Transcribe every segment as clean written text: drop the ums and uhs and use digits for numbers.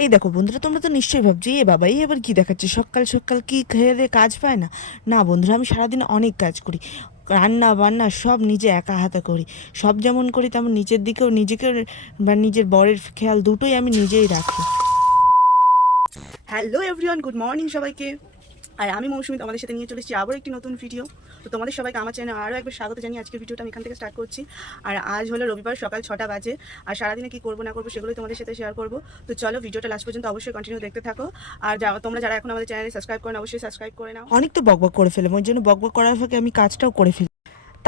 এই দেখো বন্ধুরা, তোমরা তো নিশ্চয়ই ভাবছো এ বাবা এই আবার কি দেখাচ্ছে, সকাল সকাল কি খেয়ে দিয়ে কাজ পায় না। না বন্ধুরা, আমি সারাদিন অনেক কাজ করি, রান্না বান্না সব নিজে একা হাতে করি। সব যেমন করি তেমন নিচের দিকেও নিজেকে বা নিজের বরের খেয়াল দুটোই আমি নিজেই রাখি। হ্যালো এভরিওয়ান, গুড মর্নিং সবাইকে। আর আমি মৌসুমি তোমাদের সাথে নিয়ে চলে এসেছি আবার একটি নতুন ভিডিও। তো তোমাদের সবাইকে আমার চ্যানেলে আরও একবার স্বাগত জানিয়ে আজকের ভিডিওটা আমি এখান থেকে স্টার্ট করছি। আর আজ হলো রবিবার, সকাল 6টা বাজে। আর সারাদিনে কী করবো না করবো সেগুলোই তোমাদের সাথে শেয়ার করবো। তো চলো ভিডিওটা লাস্ট পর্যন্ত অবশ্যই কন্টিনিউ দেখতে থাকো। আর তোমরা যারা এখন আমাদের চ্যানেলে সাবস্ক্রাইব করেন অবশ্যই সাবস্ক্রাইব করে নাও। অনেক তো বকবক করে ফেললাম, ওই জন্য বকবক করার ফাঁকে আমি কাজটাও করে ফেলি।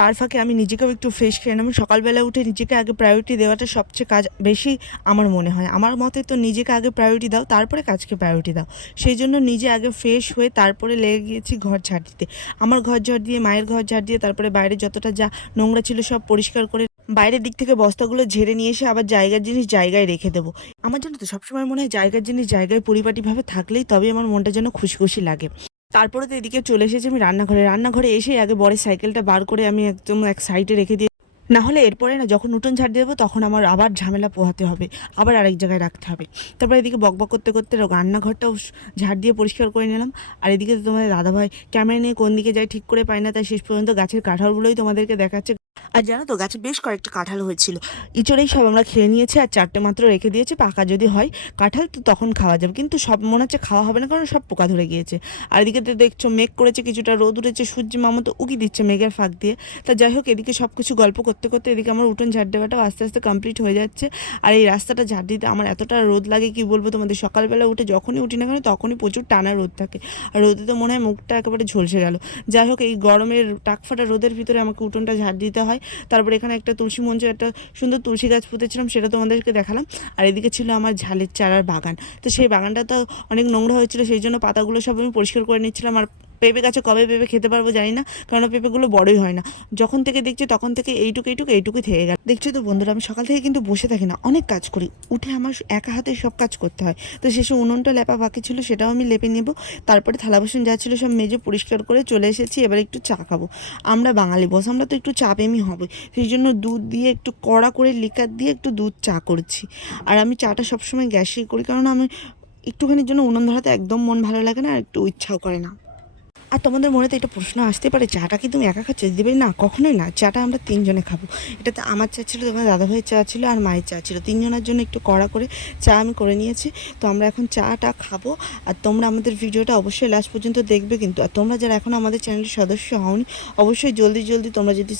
তার ফাঁকে আমি নিজেকেও একটু ফ্রেশ খেয়ে নেব। সকালবেলা উঠে নিজেকে আগে প্রায়োরিটি দেওয়াটা সবচেয়ে কাজ বেশি আমার মনে হয়। আমার মতে তো নিজেকে আগে প্রায়োরিটি দাও, তারপরে কাজকে প্রায়োরিটি দাও। সেই জন্য নিজে আগে ফ্রেশ হয়ে তারপরে লেগে গিয়েছি ঘর ঝাড় দিতে। আমার ঘর ঝাড় দিয়ে, মায়ের ঘর ঝাড় দিয়ে, তারপরে বাইরে যতটা যা নোংরা ছিল সব পরিষ্কার করে বাইরের দিক থেকে বস্তাগুলো ঝেড়ে নিয়ে এসে আবার জায়গার জিনিস জায়গায় রেখে দেবো। আমার জন্য তো সবসময় মনে হয় জায়গার জিনিস জায়গায় পরিপাটিভাবে থাকলেই তবে আমার মনটা যেন খুশি খুশি লাগে। তারপরে তো এদিকে চলে এসেছি আমি রান্নাঘরে এসেই আগে বরের সাইকেলটা বার করে আমি একদম এক সাইডে রেখে দিয়ে, না হলে এরপরে না যখন উঠোন ঝাড় দেবো তখন আমার আবার ঝামেলা পোহাতে হবে, আবার আরেক জায়গায় রাখতে হবে। তারপরে এদিকে বকবক করতে করতে রান্নাঘরটাও ঝাড় দিয়ে পরিষ্কার করে নিলাম। আর এদিকে তো তোমাদের দাদাভাই ক্যামেরা নিয়ে কোন দিকে যায় ঠিক করে পায় না, তাই শেষ পর্যন্ত গাছের কাঁঠালগুলোই তোমাদেরকে দেখাচ্ছে। আর জানো তো গাছে বেশ কয়েকটা কাঁঠাল হয়েছিল, ইঁচড়েই সব আমরা খেয়ে নিয়েছি আর 4টে মাত্র রেখে দিয়েছে। পাকা যদি হয় কাঁঠাল তো তখন খাওয়া যাবে, কিন্তু সব মনে হচ্ছে খাওয়া হবে না, কারণ সব পোকা ধরে গিয়েছে। আর এদিকে তো দেখছো মেঘ করেছে, কিছুটা রোদ উঠেছে, সূর্য মামা তো উকি দিচ্ছে মেঘের ফাঁক দিয়ে। তা যাই হোক, এদিকে সব কিছু গল্প করতে করতে এদিকে আমার উঠোন ঝাড় দেওয়াটাও আস্তে আস্তে কমপ্লিট হয়ে যাচ্ছে। আর এই রাস্তাটা ঝাড় দিতে আমার এতটা রোদ লাগে কি বলবো তোমাদের। সকালবেলা উঠে যখনই উঠি না কেন তখনই প্রচুর টানা রোদ থাকে, আর রোদে তো মনে হয় মুখটা একেবারে ঝলসে গেল। যাই হোক, এই গরমের টাকফাটা রোদের ভিতরে আমাকে উঠোনটা ঝাড় দিতে হয়। তারপরে এখানে একটা তুলসী মঞ্চে একটা সুন্দর তুলসী গাছ পুঁতেছিলাম, সেটা তোমাদেরকে দেখালাম। আর এদিকে ছিল আমার ঝালের চারার বাগান। তো সেই বাগানটা তো অনেক নোংরা হয়েছিল, সেই জন্য পাতাগুলো সব আমি পরিষ্কার করে নিচ্ছিলাম। আর পেঁপে গাছে কবে পেঁপে খেতে পারবো জানি না, কারণ পেঁপেগুলো বড়ই হয় না। যখন থেকে দেখছি তখন থেকে এইটুকুই থেকে গেল। দেখছো তো বন্ধুরা, আমি সকাল থেকে কিন্তু বসে থাকি না, অনেক কাজ করি। উঠে আমার একা হাতে সব কাজ করতে হয়। তো শেষে উনুনটা লেপা বাকি ছিল, সেটাও আমি লেপে নেব। তারপরে থালা বাসন যা ছিল সব মেজে পরিষ্কার করে চলে এসেছি। এবার একটু চা খাবো। আমরা বাঙালি বস, আমরা তো একটু চা প্রেমী হবে। সেই জন্য দুধ দিয়ে একটু কড়া করে লিকার দিয়ে একটু দুধ চা করছি। আর আমি চাটা সবসময় গ্যাসেই করি, কারণ আমি একটুখানির জন্য উনুন ধরাতে একদম মন ভালো লাগে না, আর একটু ইচ্ছাও করে না। আর তোমাদের মনে তো এটা প্রশ্ন আসতে পারে, চাটা কি তুমি একা খাচ্ছ? দেবে না, কখনোই না। চাটা আমরা 3জনে খাবো। এটাতে আমার চা ছিল, তোমার দাদাভাইয়ের চা ছিল, আর মায়ের চা ছিল। 3জনের জন্য একটু কড়া করে চা আমি করে নিয়েছি। তো আমরা এখন চাটা খাবো। আর তোমরা আমাদের ভিডিওটা অবশ্যই লাস্ট পর্যন্ত দেখবে কিন্তু। আর তোমরা যারা এখন আমাদের চ্যানেলের সদস্য হওনি, অবশ্যই জলদি তোমরা যদি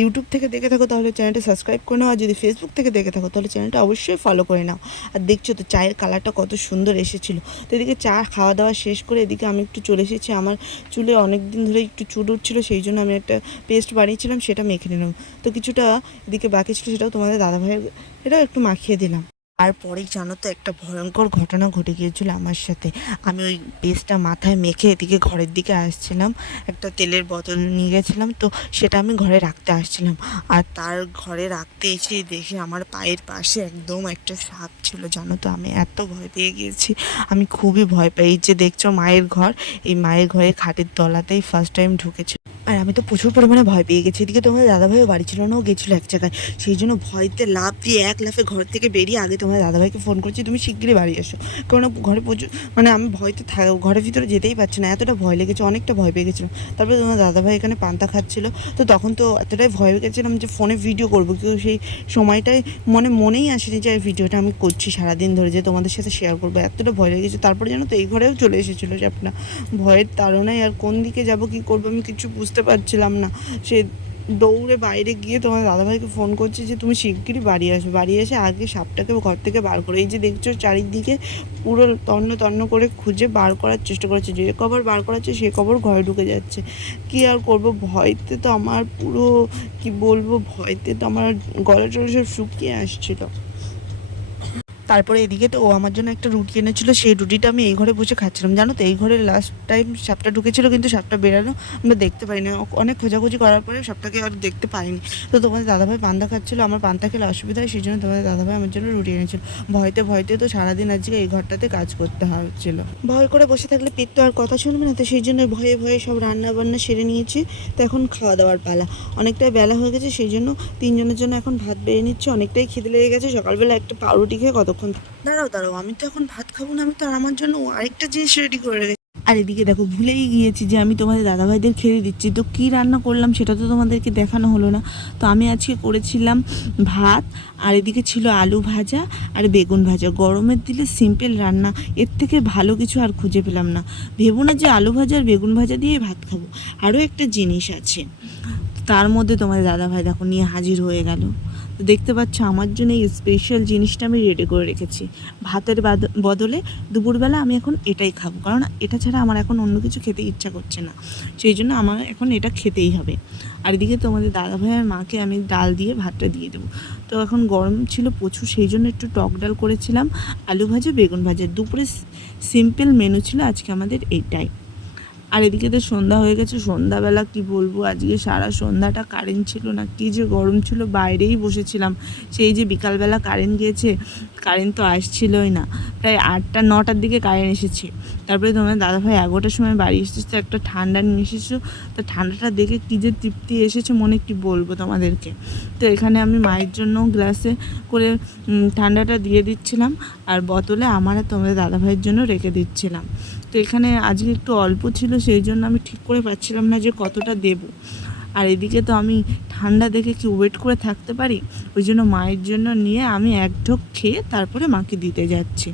ইউটিউব থেকে দেখে থাকো তাহলে চ্যানেলটা সাবস্ক্রাইব করে নাও, আর যদি ফেসবুক থেকে দেখে থাকো তাহলে চ্যানেলটা অবশ্যই ফলো করে নাও। আর দেখছো তো চায়ের কালারটা কত সুন্দর এসেছিলো। তো এদিকে চা খাওয়া দাওয়া শেষ করে এদিকে আমি একটু চলে এসেছি। আমার চুলে অনেক দিন ধরে একটু চুল উঠছিলো, সেই জন্য আমি একটা পেস্ট বানিয়েছিলাম, সেটা মেখে নিলাম। তো কিছুটা এদিকে বাকি ছিল, সেটাও তোমাদের দাদাভাইয়ের এটাও একটু মাখিয়ে দিলাম। তারপরেই জানো তো একটা ভয়ঙ্কর ঘটনা ঘটে গিয়েছিল আমার সাথে। আমি ওই পেস্টটা মাথায় মেখে এদিকে ঘরের দিকে আসছিলাম, একটা তেলের বোতল নিয়ে গেছিলাম, তো সেটা আমি ঘরে রাখতে আসছিলাম। আর তার ঘরে রাখতে এসে দেখে আমার পায়ের পাশে একদম একটা সাপ ছিল। জানো তো আমি এত ভয় পেয়ে গিয়েছি, আমি খুবই ভয় পাই। এই যে দেখছো মায়ের ঘর, এই মায়ের ঘরে খাটের তলাতেই ফার্স্ট টাইম ঢুকেছিল। আর আমি তো প্রচুর পরিমাণে ভয় পেয়ে গেছি। এদিকে তোমাদের দাদাভাইও বাড়ি ছিল না, ও গেছিলো এক জায়গায়। সেই জন্য ভয়তে লাফ দিয়ে এক লাফে ঘর থেকে বেরিয়ে আগে তোমাদের দাদাভাইকে ফোন করছি, তুমি শিগগিরই বাড়ি এসো। কারণ ঘরে প্রচুর আমি ভয়তে ঘরের ভিতরে যেতেই পারছি না, এতটা ভয় লেগেছে, অনেকটা ভয় পেয়ে গেছিলাম। তারপরে তোমার দাদাভাই এখানে পান্তা খাচ্ছিলো, তো তখন তো এতটাই ভয় পেয়ে গেছিলাম যে ফোনে ভিডিও করবো, কিন্তু সেই সময়টাই মনেই আসেনি যে ভিডিওটা আমি করছি সারাদিন ধরে, যে তোমাদের সাথে শেয়ার করবো। এতটা ভয় লেগেছে। তারপরে জানো তো এই ঘরেও চলে এসেছিলো সাপটা। ভয়ের তাড়নায় আর কোন দিকে যাব কি করবো আমি কিছু বুঝতে পারছিলাম না। সে দৌড়ে বাইরে গিয়ে তোমার দাদাভাইকে ফোন করছে যে তুমি শিগগিরই বাড়ি আসো। বাড়ি এসে আগে সাপটাকে ঘর থেকে বার করে, এই যে দেখছো চারিদিকে পুরো তন্ন করে খুঁজে বার করার চেষ্টা করেছে। যে কবর বার করাচ্ছে সে কবর ঘরে ঢুকে যাচ্ছে। কি আর করবো, ভয়তে তো আমার পুরো কি বলবো, ভয়তে তো আমার গলা টলা সব শুকিয়ে আসছিলো। তারপরে এদিকে তো ও আমার জন্য একটা রুটি এনেছিল, সেই রুটিটা আমি এই ঘরে বসে খাচ্ছিলাম। জানো তো এই ঘরে লাস্ট টাইম সাপটা ঢুকেছিল, কিন্তু সাপটা বেরানো আমরা দেখতে পাইনি। অনেক খোঁজাখুঁজি করার পরে সাপটাকে আর দেখতে পাইনি। তো তোমাদের দাদাভাই পান্তা খাচ্ছিলো, আমার পান্তা খেলে অসুবিধা হয়, সেই জন্য তোমাদের দাদাভাই আমার জন্য রুটি এনেছিল। ভয়তে তো সারাদিন আজকে এই ঘরটাতে কাজ করতে হচ্ছিল। ভয় করে বসে থাকলে পেট তো আর কথা শুনবে না, তো সেই জন্য ভয়ে সব রান্না বান্না সেরে নিয়েছি। তো এখন খাওয়া দাওয়ার পালা, অনেকটাই বেলা হয়ে গেছে, সেই জন্য 3জনের জন্য এখন ভাত বেড়ে নিচ্ছি। অনেকটাই খিদে লেগে গেছে, সকালবেলা একটা পাউরুটি খেয়ে কত ততক্ষণ। দাঁড়াও, আমি তো এখন ভাত খাবো না, আমি তো আমার জন্য আরেকটা জিনিস রেডি করে রেখেছি। আর এদিকে দেখো, ভুলেই গিয়েছি যে আমি তোমাদের দাদাভাইদের খেতে দিচ্ছি। তো কী রান্না করলাম সেটা তো তোমাদেরকে দেখানো হলো না। তো আমি আজকে করেছিলাম ভাত, আর এদিকে ছিল আলু ভাজা আর বেগুন ভাজা। গরমের দিলে সিম্পল রান্না, এর থেকে ভালো কিছু আর খুঁজে পেলাম না। ভেবো না যে আলু ভাজা আর বেগুন ভাজা দিয়ে ভাত খাবো, আরও একটা জিনিস আছে। তার মধ্যে তোমাদের দাদাভাই দেখো নিয়ে হাজির হয়ে গেল। তো দেখতে পাচ্ছ আমার জন্য এই স্পেশাল জিনিসটা আমি রেডি করে রেখেছি। ভাতের বদলে দুপুরবেলা আমি এখন এটাই খাবো, কারণ এটা ছাড়া আমার এখন অন্য কিছু খেতে ইচ্ছা করছে না। সেই জন্য আমার এখন এটা খেতেই হবে। আর এদিকে তোমাদের দাদাভাই আর মাকে আমি ডাল দিয়ে ভাতটা দিয়ে দেবো। তো এখন গরম ছিল প্রচুর, সেই জন্য একটু টক ডাল করেছিলাম, আলু ভাজা বেগুন ভাজা। দুপুরে সিম্পল মেনু ছিল আজকে আমাদের এইটাই। আর এদিকে তো সন্ধ্যা হয়ে গেছে। সন্ধ্যাবেলা কি বলবো, আজকে সারা সন্ধ্যাটা কারেন্ট ছিল না, কী যে গরম ছিল, বাইরেই বসেছিলাম। সেই যে বিকালবেলা কারেন্ট গিয়েছে, কারেন্ট তো আসছিলই না। প্রায় 8টা-9টার দিকে কারেন্ট এসেছে। তারপরে তোমার দাদাভাই 11টার সময় বাড়ি এসেছে, একটা ঠান্ডা নিয়ে এসেছো। তো ঠান্ডাটা দেখে কী যে তৃপ্তি এসেছে মনে, কি বলবো তোমাদেরকে। তো এখানে আমি মায়ের জন্য গ্লাসে করে ঠান্ডাটা দিয়ে দিচ্ছিলাম, আর বোতলে আমার আর তোমাদের দাদাভাইয়ের জন্য রেখে দিচ্ছিলাম। তো এখানে আজকে একটু অল্প ছিল, সেই জন্য আমি ঠিক করে পাচ্ছিলাম না যে কতটা দেব। আর এদিকে তো আমি ঠান্ডা দেখে কি ওয়েট করে থাকতে পারি, ওই জন্য মায়ের জন্য নিয়ে আমি এক ঢোক খেয়ে তারপরে মাকে দিতে যাচ্ছি।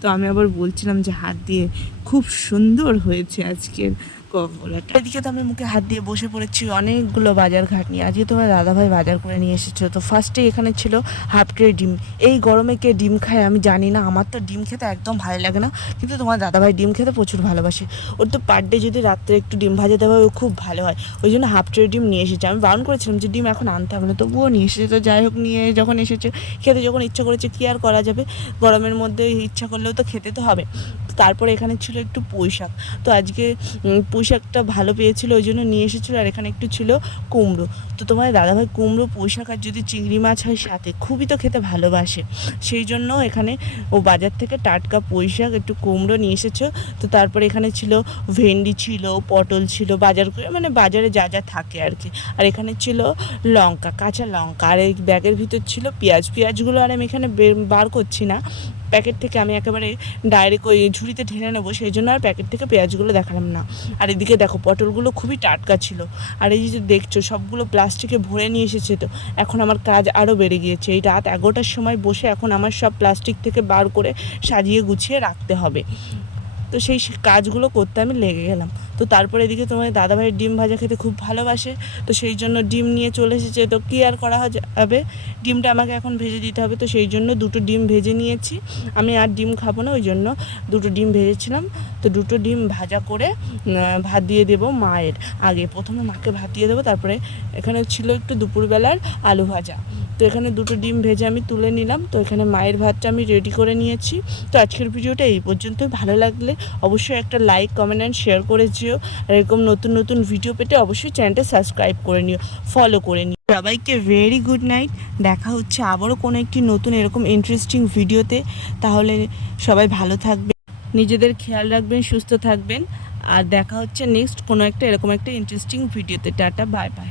তো আমি আবার বলছিলাম যে হাত দিয়ে খুব সুন্দর হয়েছে আজকের কলাটা। এদিকে তো আমি মুখে হাত দিয়ে বসে পড়েছি অনেকগুলো বাজার ঘাট নিয়ে। আজকে তোমার দাদাভাই বাজার করে নিয়ে এসেছিলো। তো ফার্স্টে এখানে ছিল হাফ ট্রে ডিম। এই গরমে কে ডিম খায় আমি জানি না, আমার তো ডিম খেতে একদম ভালো লাগে না, কিন্তু তোমার দাদাভাই ডিম খেতে প্রচুর ভালোবাসে। ওর তো পার ডে যদি রাত্রে একটু ডিম ভাজা দেওয়া হয় ও খুব ভালো হয়, ওই জন্য হাফ ট্রে ডিম নিয়ে এসেছে। আমি বারণ করেছিলাম যে ডিম এখন আনতে হবে না, তবুও নিয়ে এসেছে। তো যাই হোক, নিয়ে যখন এসেছে, খেতে যখন ইচ্ছা করেছে কী আর করা যাবে, গরমের মধ্যে ইচ্ছা করলেও তো খেতে তো হবে। তারপরে এখানে ছিল একটু পুঁই শাক। তো আজকে পুঁই শাকটা ভালো পেয়েছিল, ওই জন্য নিয়ে এসেছিলো। আর এখানে একটু ছিল কুমড়ো। তো তোমার দাদাভাই কুমড়ো, পুঁই শাক আর যদি চিংড়ি মাছ হয় সাথে, খুবই তো খেতে ভালোবাসে। সেই জন্য এখানে ও বাজার থেকে টাটকা পুঁই শাক, একটু কুমড়ো নিয়ে এসেছো। তো তারপরে এখানে ছিল ভেন্ডি, ছিল পটল, ছিল বাজার করে, মানে বাজারে যা যা থাকে আর কি। আর এখানে ছিল লঙ্কা, কাঁচা লঙ্কা। আর এই ব্যাগের ভিতর ছিল পেঁয়াজগুলো আর আমি এখানে বার করছি না, প্যাকেট থেকে আমি একেবারে ডাইরেক্ট ওই ঝুড়িতে ঢেলে নেবো, সেই জন্য আর প্যাকেট থেকে পেঁয়াজগুলো দেখালাম না। আর এদিকে দেখো পটলগুলো খুবই টাটকা ছিল। আর এই যে দেখছো সবগুলো প্লাস্টিকে ভরে নিয়ে এসেছে। তো এখন আমার কাজ আরও বেড়ে গিয়েছে। এই রাত 11টার সময় বসে এখন আমার সব প্লাস্টিক থেকে বার করে সাজিয়ে গুছিয়ে রাখতে হবে। তো সেই কাজগুলো করতে আমি লেগে গেলাম। তো তারপরে এদিকে তোমার দাদাভাই ডিম ভাজা খেতে খুব ভালোবাসে, তো সেই জন্য ডিম নিয়ে চলে এসেছে। তো কী আর করা যাবে, ডিমটা আমাকে এখন ভেজে দিতে হবে। তো সেই জন্য 2টো ডিম ভেজে নিয়েছি। আমি আর ডিম খাবো না, ওই জন্য 2টো ডিম ভেজেছিলাম। তো 2টো ডিম ভাজা করে ভাত দিয়ে দেবো মায়ের। আগে প্রথমে মাকে ভাত দিয়ে দেবো, তারপরে এখানে ছিল একটু দুপুরবেলার আলু ভাজা। তো এখানে 2টো ডিম ভেজে আমি তুলে নিলাম। তো এখানে মায়ের ভাতটা আমি রেডি করে নিয়েছি। তো আজকের ভিডিওটা এই পর্যন্তই। ভালো লাগলে অবশ্যই একটা লাইক, কমেন্ট অ্যান্ড শেয়ার করে যেও। আর এরকম নতুন নতুন ভিডিও পেতে অবশ্যই চ্যানেলটা সাবস্ক্রাইব করে নিও, ফলো করে নিও। সবাইকে ভেরি গুড নাইট। দেখা হচ্ছে আবারও কোনো একটি নতুন এরকম ইন্টারেস্টিং ভিডিওতে। তাহলে সবাই ভালো থাকবেন, নিজেদের খেয়াল রাখবেন, সুস্থ থাকবেন। আর দেখা হচ্ছে নেক্সট কোনো একটা এরকম একটা ইন্টারেস্টিং ভিডিওতে। Tata, bye bye.